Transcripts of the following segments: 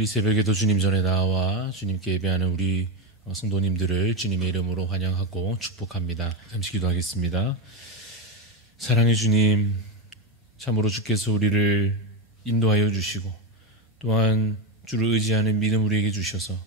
오늘 이 새벽에도 주님 전에 나와 주님께 예배하는 우리 성도님들을 주님의 이름으로 환영하고 축복합니다. 잠시 기도하겠습니다. 사랑의 주님, 참으로 주께서 우리를 인도하여 주시고 또한 주를 의지하는 믿음 우리에게 주셔서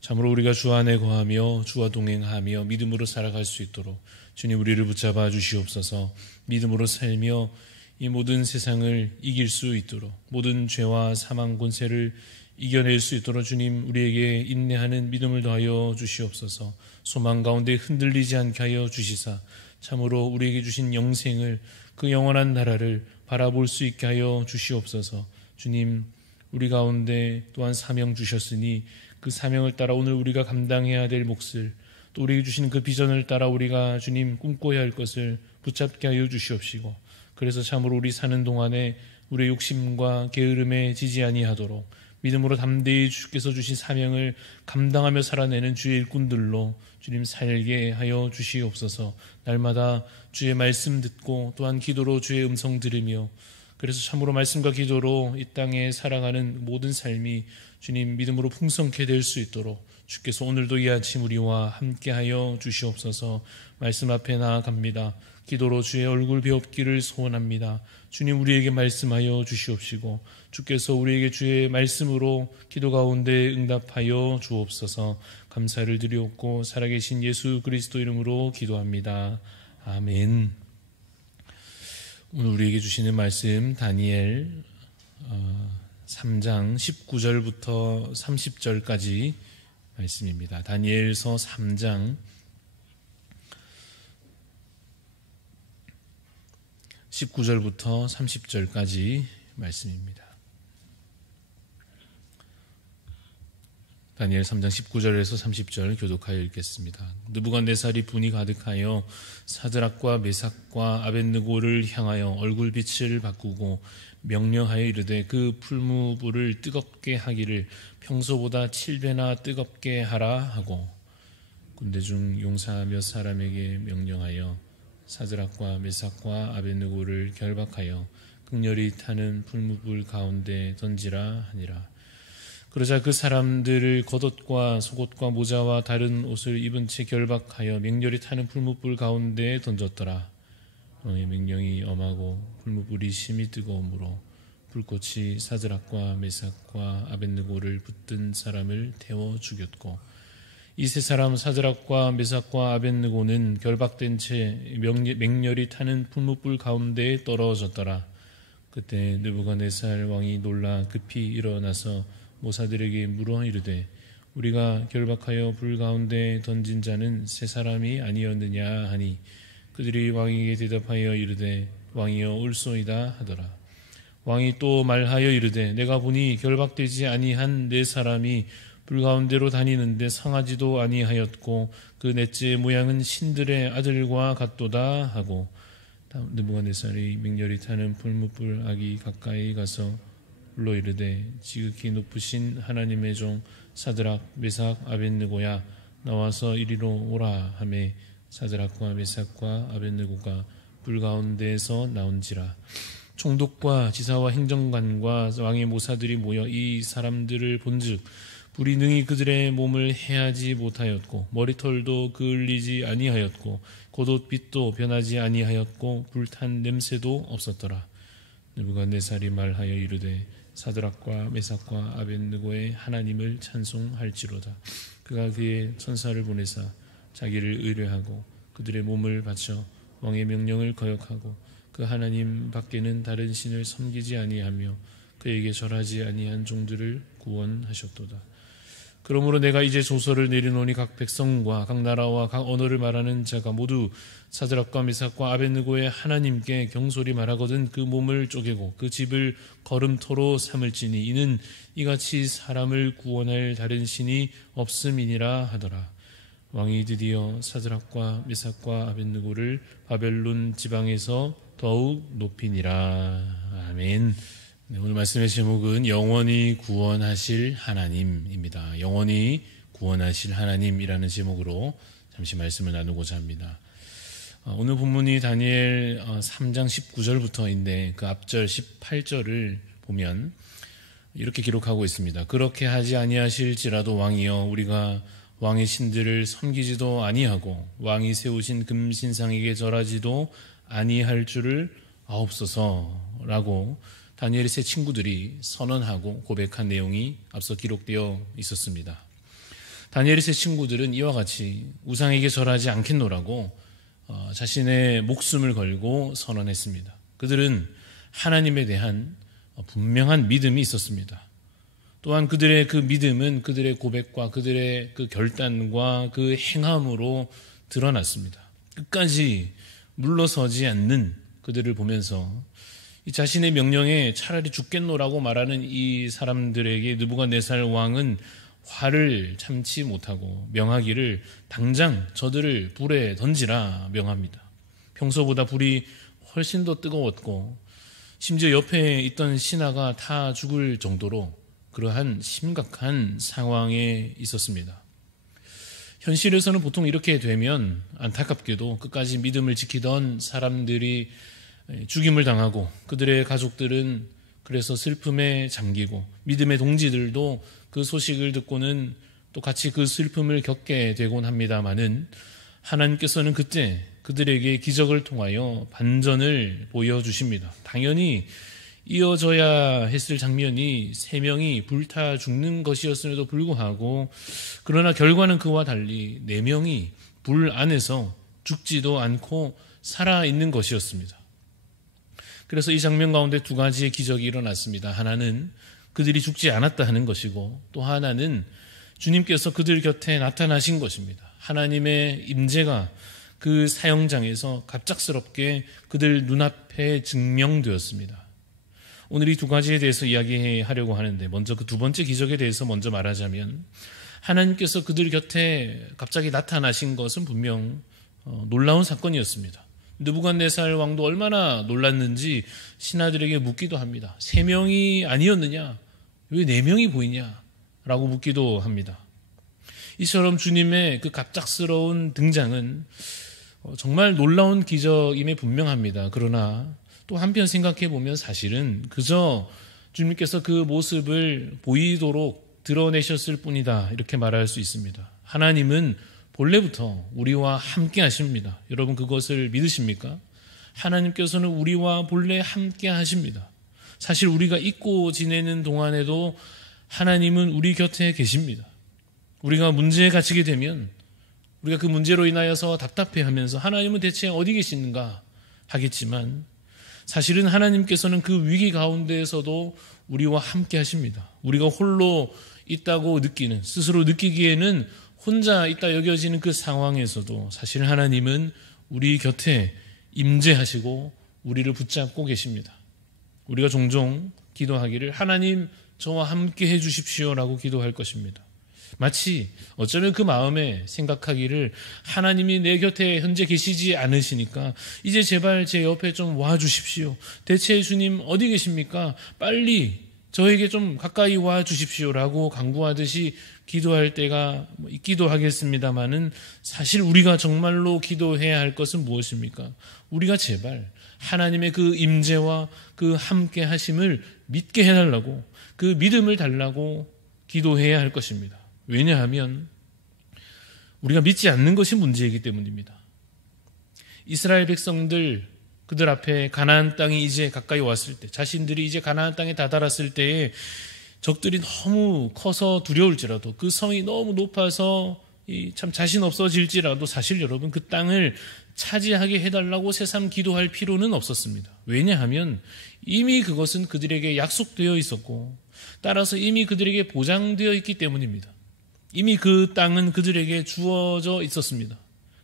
참으로 우리가 주 안에 거하며 주와 동행하며 믿음으로 살아갈 수 있도록 주님 우리를 붙잡아 주시옵소서. 믿음으로 살며 이 모든 세상을 이길 수 있도록 모든 죄와 사망 권세를 이겨낼 수 있도록 주님 우리에게 인내하는 믿음을 더하여 주시옵소서. 소망 가운데 흔들리지 않게 하여 주시사 참으로 우리에게 주신 영생을 그 영원한 나라를 바라볼 수 있게 하여 주시옵소서. 주님 우리 가운데 또한 사명 주셨으니 그 사명을 따라 오늘 우리가 감당해야 될 몫을 또 우리에게 주신 그 비전을 따라 우리가 주님 꿈꿔야 할 것을 붙잡게 하여 주시옵시고 그래서 참으로 우리 사는 동안에 우리의 욕심과 게으름에 지지 아니하도록 믿음으로 담대히 주께서 주신 사명을 감당하며 살아내는 주의 일꾼들로 주님 살게 하여 주시옵소서. 날마다 주의 말씀 듣고 또한 기도로 주의 음성 들으며 그래서 참으로 말씀과 기도로 이 땅에 살아가는 모든 삶이 주님 믿음으로 풍성케 될 수 있도록 주께서 오늘도 이 아침 우리와 함께하여 주시옵소서. 말씀 앞에 나아갑니다. 기도로 주의 얼굴 배웁기를 소원합니다. 주님 우리에게 말씀하여 주시옵시고 주께서 우리에게 주의 말씀으로 기도 가운데 응답하여 주옵소서. 감사를 드리옵고 살아계신 예수 그리스도 이름으로 기도합니다. 아멘. 오늘 우리에게 주시는 말씀 다니엘 3장 19절부터 30절까지 말씀입니다. 다니엘서 3장 19절부터 30절까지 말씀입니다. 다니엘 3장 19절에서 30절 교독하여 읽겠습니다. 느부갓네살이 분이 가득하여 사드락과 메삭과 아벳느고를 향하여 얼굴빛을 바꾸고 명령하여 이르되 그 풀무불을 뜨겁게 하기를 평소보다 7배나 뜨겁게 하라 하고 군대 중 용사 몇 사람에게 명령하여 사드락과 메삭과 아벳느고를 결박하여 극렬히 타는 풀무불 가운데 던지라 하니라. 그러자 그 사람들을 겉옷과 속옷과 모자와 다른 옷을 입은 채 결박하여 맹렬히 타는 풀무불 가운데 던졌더라. 왕의 명령이 엄하고 풀무불이 심히 뜨거우므로 불꽃이 사드락과 메삭과 아벳느고를 붙든 사람을 태워 죽였고 이 세 사람 사드락과 메삭과 아벳느고는 결박된 채 맹렬히 타는 풀무불 가운데 떨어졌더라. 그때 느부갓네살 왕이 놀라 급히 일어나서 모사들에게 물어 이르되 우리가 결박하여 불 가운데 던진 자는 세 사람이 아니었느냐 하니 그들이 왕에게 대답하여 이르되 왕이여 옳소이다 하더라. 왕이 또 말하여 이르되 내가 보니 결박되지 아니한 네 사람이 불 가운데로 다니는데 상하지도 아니하였고 그 넷째 모양은 신들의 아들과 같도다 하고 느부갓네살이 맹렬히 타는 풀무불 아기 가까이 가서 불러 이르되 지극히 높으신 하나님의 종 사드락 메삭 아벳느고야 나와서 이리로 오라 하매 사드락과 메삭과 아벳느고가 불 가운데에서 나온지라. 총독과 지사와 행정관과 왕의 모사들이 모여 이 사람들을 본즉 불이 능히 그들의 몸을 해하지 못하였고 머리털도 그을리지 아니하였고 겉옷빛도 변하지 아니하였고 불탄 냄새도 없었더라. 느부갓네살이 말하여 이르되 사드락과 메삭과 아벳느고의 하나님을 찬송할지로다. 그가 그의 천사를 보내사 자기를 의뢰하고 그들의 몸을 바쳐 왕의 명령을 거역하고 그 하나님 밖에는 다른 신을 섬기지 아니하며 그에게 절하지 아니한 종들을 구원하셨도다. 그러므로 내가 이제 조서를 내리노니 각 백성과 각 나라와 각 언어를 말하는 자가 모두 사드락과 메삭과 아벳느고의 하나님께 경솔히 말하거든 그 몸을 쪼개고 그 집을 걸음토로 삼을지니 이는 이같이 사람을 구원할 다른 신이 없음이니라 하더라. 왕이 드디어 사드락과 메삭과 아벳느고를 바벨론 지방에서 더욱 높이니라. 아멘. 네, 오늘 말씀의 제목은 영원히 구원하실 하나님입니다. 영원히 구원하실 하나님이라는 제목으로 잠시 말씀을 나누고자 합니다. 오늘 본문이 다니엘 3장 19절부터인데 그 앞절 18절을 보면 이렇게 기록하고 있습니다. 그렇게 하지 아니하실지라도 왕이여 우리가 왕의 신들을 섬기지도 아니하고 왕이 세우신 금신상에게 절하지도 아니할 줄을 아옵소서라고 다니엘의 세 친구들이 선언하고 고백한 내용이 앞서 기록되어 있었습니다. 다니엘의 세 친구들은 이와 같이 우상에게 절하지 않겠노라고 자신의 목숨을 걸고 선언했습니다. 그들은 하나님에 대한 분명한 믿음이 있었습니다. 또한 그들의 그 믿음은 그들의 고백과 그들의 그 결단과 그 행함으로 드러났습니다. 끝까지 물러서지 않는 그들을 보면서 이 자신의 명령에 차라리 죽겠노라고 말하는 이 사람들에게 느부갓네살 왕은 화를 참지 못하고 명하기를 당장 저들을 불에 던지라 명합니다. 평소보다 불이 훨씬 더 뜨거웠고 심지어 옆에 있던 신하가 타 죽을 정도로 그러한 심각한 상황에 있었습니다. 현실에서는 보통 이렇게 되면 안타깝게도 끝까지 믿음을 지키던 사람들이 죽임을 당하고 그들의 가족들은 그래서 슬픔에 잠기고 믿음의 동지들도 그 소식을 듣고는 또 같이 그 슬픔을 겪게 되곤 합니다마는 하나님께서는 그때 그들에게 기적을 통하여 반전을 보여주십니다. 당연히 이어져야 했을 장면이 3명이 불타 죽는 것이었음에도 불구하고 그러나 결과는 그와 달리 4명이 불 안에서 죽지도 않고 살아있는 것이었습니다. 그래서 이 장면 가운데 2가지의 기적이 일어났습니다. 하나는 그들이 죽지 않았다 하는 것이고 또 하나는 주님께서 그들 곁에 나타나신 것입니다. 하나님의 임재가 그 사형장에서 갑작스럽게 그들 눈앞에 증명되었습니다. 오늘 이 2가지에 대해서 이야기하려고 하는데 먼저 그 2번째 기적에 대해서 먼저 말하자면 하나님께서 그들 곁에 갑자기 나타나신 것은 분명 놀라운 사건이었습니다. 느부갓네살 왕도 얼마나 놀랐는지 신하들에게 묻기도 합니다. 3명이 아니었느냐? 왜 4명이 보이냐? 라고 묻기도 합니다. 이처럼 주님의 그 갑작스러운 등장은 정말 놀라운 기적임에 분명합니다. 그러나 또 한편 생각해 보면 사실은 그저 주님께서 그 모습을 보이도록 드러내셨을 뿐이다 이렇게 말할 수 있습니다. 하나님은 본래부터 우리와 함께 하십니다. 여러분 그것을 믿으십니까? 하나님께서는 우리와 본래 함께 하십니다. 사실 우리가 잊고 지내는 동안에도 하나님은 우리 곁에 계십니다. 우리가 문제에 갇히게 되면 우리가 그 문제로 인하여서 답답해하면서 하나님은 대체 어디 계시는가 하겠지만 사실은 하나님께서는 그 위기 가운데에서도 우리와 함께 하십니다. 우리가 홀로 있다고 느끼는, 스스로 느끼기에는 혼자 있다 여겨지는 그 상황에서도 사실 하나님은 우리 곁에 임재하시고 우리를 붙잡고 계십니다. 우리가 종종 기도하기를 하나님 저와 함께 해주십시오라고 기도할 것입니다. 마치 어쩌면 그 마음에 생각하기를 하나님이 내 곁에 현재 계시지 않으시니까 이제 제발 제 옆에 좀 와주십시오. 대체 주님 어디 계십니까? 빨리 저에게 좀 가까이 와주십시오라고 간구하듯이 기도할 때가 있기도 하겠습니다마는 사실 우리가 정말로 기도해야 할 것은 무엇입니까? 우리가 제발 하나님의 그 임재와 그 함께 하심을 믿게 해달라고 그 믿음을 달라고 기도해야 할 것입니다. 왜냐하면 우리가 믿지 않는 것이 문제이기 때문입니다. 이스라엘 백성들 그들 앞에 가나안 땅이 이제 가까이 왔을 때 자신들이 이제 가나안 땅에 다다랐을 때에 적들이 너무 커서 두려울지라도 그 성이 너무 높아서 참 자신 없어질지라도 사실 여러분 그 땅을 차지하게 해달라고 새삼 기도할 필요는 없었습니다. 왜냐하면 이미 그것은 그들에게 약속되어 있었고 따라서 이미 그들에게 보장되어 있기 때문입니다. 이미 그 땅은 그들에게 주어져 있었습니다.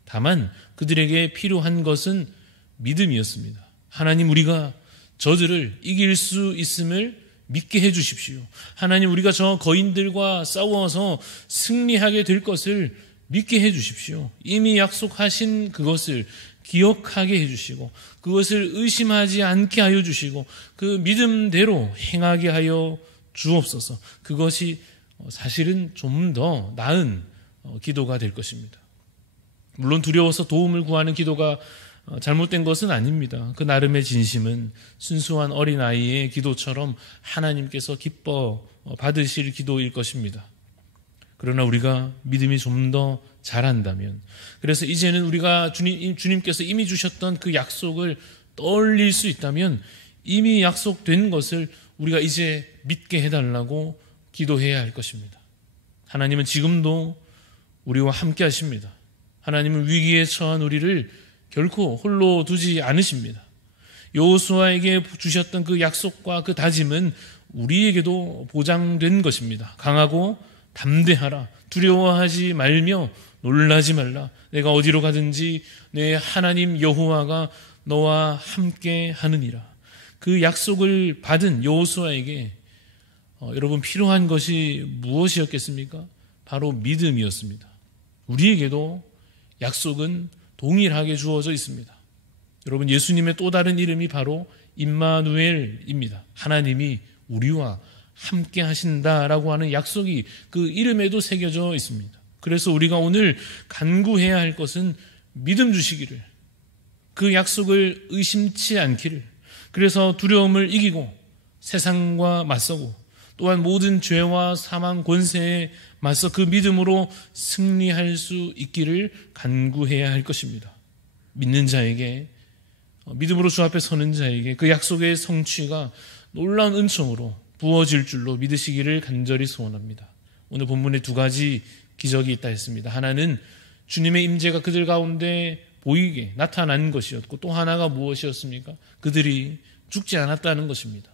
다만 그들에게 필요한 것은 믿음이었습니다. 하나님 우리가 저들을 이길 수 있음을 믿게 해주십시오. 하나님 우리가 저 거인들과 싸워서 승리하게 될 것을 믿게 해주십시오. 이미 약속하신 그것을 기억하게 해주시고 그것을 의심하지 않게 하여 주시고 그 믿음대로 행하게 하여 주옵소서. 그것이 사실은 좀 더 나은 기도가 될 것입니다. 물론 두려워서 도움을 구하는 기도가 잘못된 것은 아닙니다. 그 나름의 진심은 순수한 어린아이의 기도처럼 하나님께서 기뻐 받으실 기도일 것입니다. 그러나 우리가 믿음이 좀 더 자란다면, 그래서 이제는 우리가 주님께서 이미 주셨던 그 약속을 떠올릴 수 있다면 이미 약속된 것을 우리가 이제 믿게 해달라고 기도해야 할 것입니다. 하나님은 지금도 우리와 함께 하십니다. 하나님은 위기에 처한 우리를 결코 홀로 두지 않으십니다. 여호수아에게 주셨던 그 약속과 그 다짐은 우리에게도 보장된 것입니다. 강하고 담대하라. 두려워하지 말며 놀라지 말라. 내가 어디로 가든지 내 하나님 여호와가 너와 함께 하느니라. 그 약속을 받은 여호수아에게 여러분 필요한 것이 무엇이었겠습니까? 바로 믿음이었습니다. 우리에게도 약속은 동일하게 주어져 있습니다. 여러분, 예수님의 또 다른 이름이 바로 임마누엘입니다. 하나님이 우리와 함께 하신다라고 하는 약속이 그 이름에도 새겨져 있습니다. 그래서 우리가 오늘 간구해야 할 것은 믿음 주시기를, 그 약속을 의심치 않기를, 그래서 두려움을 이기고 세상과 맞서고 또한 모든 죄와 사망 권세에 맞서 그 믿음으로 승리할 수 있기를 간구해야 할 것입니다. 믿는 자에게, 믿음으로 주 앞에 서는 자에게 그 약속의 성취가 놀라운 은총으로 부어질 줄로 믿으시기를 간절히 소원합니다. 오늘 본문에 두 가지 기적이 있다 했습니다. 하나는 주님의 임재가 그들 가운데 보이게 나타난 것이었고, 또 하나가 무엇이었습니까? 그들이 죽지 않았다는 것입니다.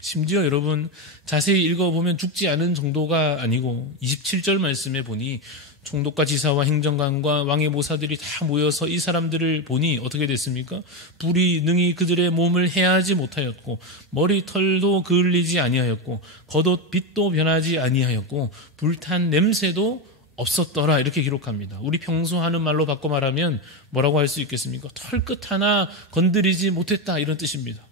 심지어 여러분 자세히 읽어보면 죽지 않은 정도가 아니고 27절 말씀에 보니 총독과 지사와 행정관과 왕의 모사들이 다 모여서 이 사람들을 보니 어떻게 됐습니까? 불이 능히 그들의 몸을 해하지 못하였고 머리털도 그을리지 아니하였고 겉옷 빛도 변하지 아니하였고 불탄 냄새도 없었더라, 이렇게 기록합니다. 우리 평소 하는 말로 바꿔 말하면 뭐라고 할 수 있겠습니까? 털끝 하나 건드리지 못했다, 이런 뜻입니다.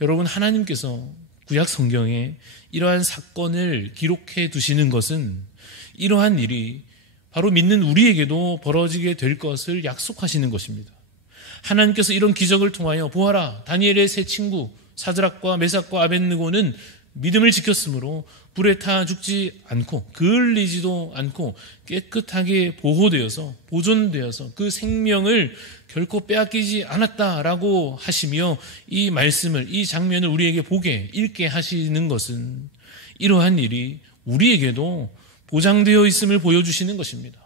여러분, 하나님께서 구약 성경에 이러한 사건을 기록해 두시는 것은 이러한 일이 바로 믿는 우리에게도 벌어지게 될 것을 약속하시는 것입니다. 하나님께서 이런 기적을 통하여 보아라, 다니엘의 세 친구 사드락과 메삭과 아벳느고는 믿음을 지켰으므로 불에 타 죽지 않고 그을리지도 않고 깨끗하게 보호되어서 보존되어서 그 생명을 결코 빼앗기지 않았다라고 하시며, 이 말씀을, 이 장면을 우리에게 보게, 읽게 하시는 것은 이러한 일이 우리에게도 보장되어 있음을 보여주시는 것입니다.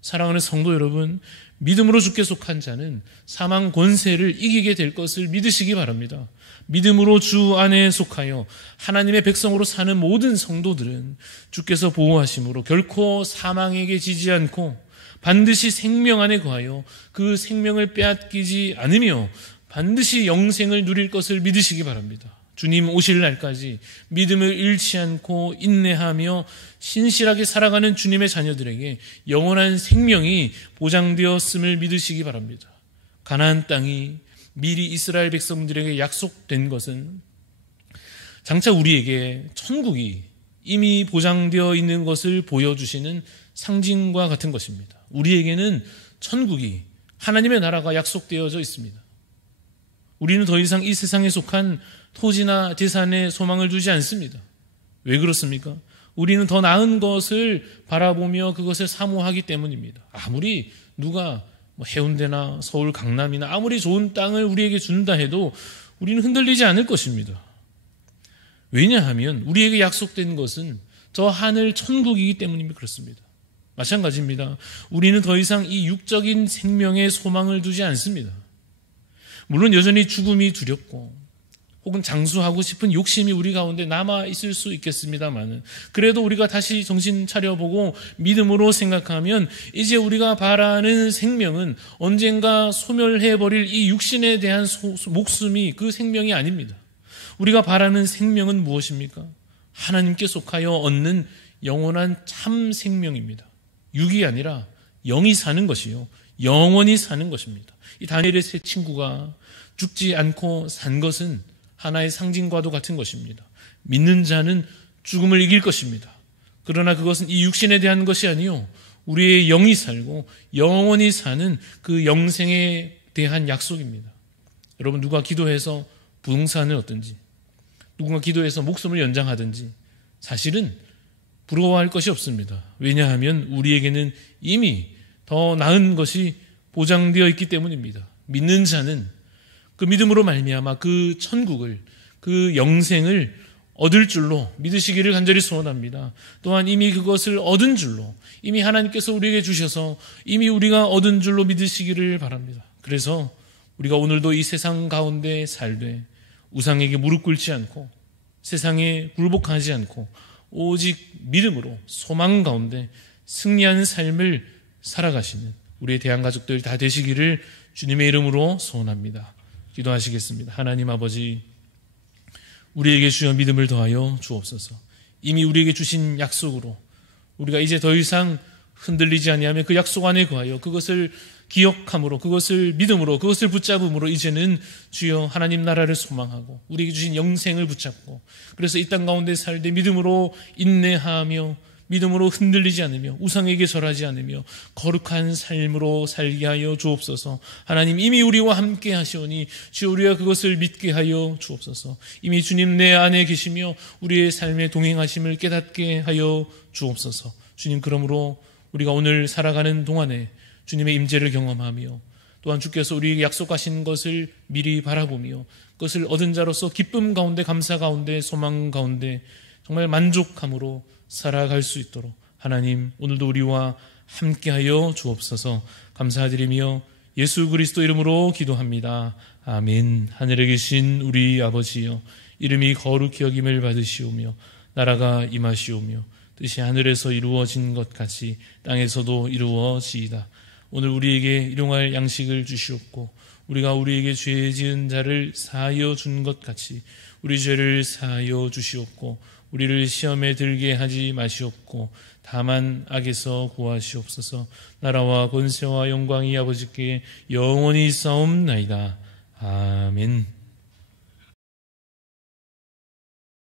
사랑하는 성도 여러분, 믿음으로 주께 속한 자는 사망 권세를 이기게 될 것을 믿으시기 바랍니다. 믿음으로 주 안에 속하여 하나님의 백성으로 사는 모든 성도들은 주께서 보호하심으로 결코 사망에게 지지 않고 반드시 생명 안에 거하여 그 생명을 빼앗기지 않으며 반드시 영생을 누릴 것을 믿으시기 바랍니다. 주님 오실 날까지 믿음을 잃지 않고 인내하며 신실하게 살아가는 주님의 자녀들에게 영원한 생명이 보장되었음을 믿으시기 바랍니다. 가나안 땅이 미리 이스라엘 백성들에게 약속된 것은 장차 우리에게 천국이 이미 보장되어 있는 것을 보여주시는 상징과 같은 것입니다. 우리에게는 천국이, 하나님의 나라가 약속되어져 있습니다. 우리는 더 이상 이 세상에 속한 토지나 재산에 소망을 두지 않습니다. 왜 그렇습니까? 우리는 더 나은 것을 바라보며 그것을 사모하기 때문입니다. 아무리 누가 해운대나 서울 강남이나 아무리 좋은 땅을 우리에게 준다 해도 우리는 흔들리지 않을 것입니다. 왜냐하면 우리에게 약속된 것은 저 하늘 천국이기 때문입니다. 그렇습니다. 마찬가지입니다. 우리는 더 이상 이 육적인 생명에 소망을 두지 않습니다. 물론 여전히 죽음이 두렵고 혹은 장수하고 싶은 욕심이 우리 가운데 남아 있을 수 있겠습니다만, 그래도 우리가 다시 정신 차려보고 믿음으로 생각하면 이제 우리가 바라는 생명은 언젠가 소멸해버릴 이 육신에 대한 목숨이 그 생명이 아닙니다. 우리가 바라는 생명은 무엇입니까? 하나님께 속하여 얻는 영원한 참 생명입니다. 육이 아니라 영이 사는 것이요, 영원히 사는 것입니다. 이 다니엘의 세 친구가 죽지 않고 산 것은 하나의 상징과도 같은 것입니다. 믿는 자는 죽음을 이길 것입니다. 그러나 그것은 이 육신에 대한 것이 아니요, 우리의 영이 살고 영원히 사는 그 영생에 대한 약속입니다. 여러분, 누가 기도해서 부동산을 얻든지 누군가 기도해서 목숨을 연장하든지 사실은 부러워할 것이 없습니다. 왜냐하면 우리에게는 이미 더 나은 것이 보장되어 있기 때문입니다. 믿는 자는 그 믿음으로 말미암아 그 천국을, 그 영생을 얻을 줄로 믿으시기를 간절히 소원합니다. 또한 이미 그것을 얻은 줄로, 이미 하나님께서 우리에게 주셔서 이미 우리가 얻은 줄로 믿으시기를 바랍니다. 그래서 우리가 오늘도 이 세상 가운데 살되 우상에게 무릎 꿇지 않고 세상에 굴복하지 않고 오직 믿음으로 소망 가운데 승리하는 삶을 살아가시는 우리의 대한가족들 다 되시기를 주님의 이름으로 소원합니다. 기도하시겠습니다. 하나님 아버지, 우리에게 주여 믿음을 더하여 주옵소서. 이미 우리에게 주신 약속으로 우리가 이제 더 이상 흔들리지 아니하며 그 약속 안에 거하여 그것을 기억함으로, 그것을 믿음으로, 그것을 붙잡음으로 이제는 주여 하나님 나라를 소망하고 우리에게 주신 영생을 붙잡고, 그래서 이 땅 가운데 살되 믿음으로 인내하며 믿음으로 흔들리지 않으며 우상에게 절하지 않으며 거룩한 삶으로 살게 하여 주옵소서. 하나님, 이미 우리와 함께 하시오니 주여 우리가 그것을 믿게 하여 주옵소서. 이미 주님 내 안에 계시며 우리의 삶에 동행하심을 깨닫게 하여 주옵소서. 주님, 그러므로 우리가 오늘 살아가는 동안에 주님의 임재를 경험하며 또한 주께서 우리에게 약속하신 것을 미리 바라보며 그것을 얻은 자로서 기쁨 가운데, 감사 가운데, 소망 가운데 정말 만족함으로 살아갈 수 있도록 하나님, 오늘도 우리와 함께하여 주옵소서. 감사드리며 예수 그리스도 이름으로 기도합니다. 아멘. 하늘에 계신 우리 아버지여, 이름이 거룩히 여김을 받으시오며 나라가 임하시오며 뜻이 하늘에서 이루어진 것 같이 땅에서도 이루어지이다. 오늘 우리에게 일용할 양식을 주시옵고 우리가 우리에게 죄 지은 자를 사하여 준 것 같이 우리 죄를 사하여 주시옵고 우리를 시험에 들게 하지 마시옵고 다만 악에서 구하시옵소서. 나라와 권세와 영광이 아버지께 영원히 있사옵나이다. 아멘.